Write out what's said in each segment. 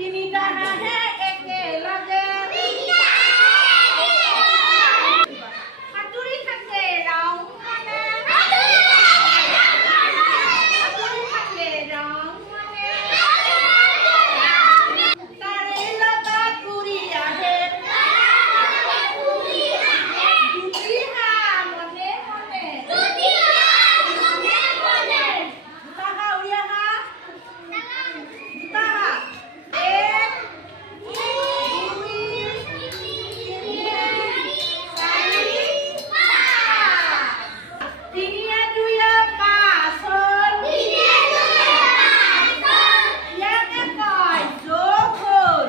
তিনিটা হাঁহে একেলগে সাঁতুৰি থাকে ৰং মানে সাঁতুৰি থাকে ৰং মানে তাৰে লগত উৰি আহে দুটি হাঁহ মনে মনে দুটা হাঁহ উৰি আহা দুটা হাঁহ এক দুই তিনিয়ে দুইয়ে পাঁচ হ'ল ইয়াকে কয় যোগ হ'ল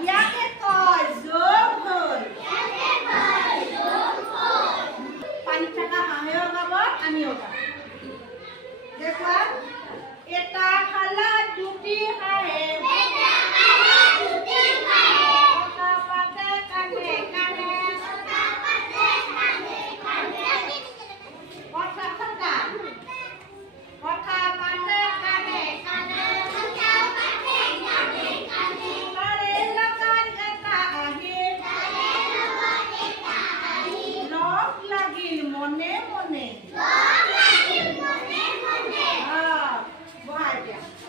ইয়াকে কয় যোগ হ'ল পানীত থকা হাঁহেও গাব আমিও গাম দেখুৱা এটা খালত দুটি হাঁহে কথা পাতে কানে কানে কথা থকা কথা পাতে কানে কানে তাৰে লগত এটা আহিল লগ লাগিল মনে মনে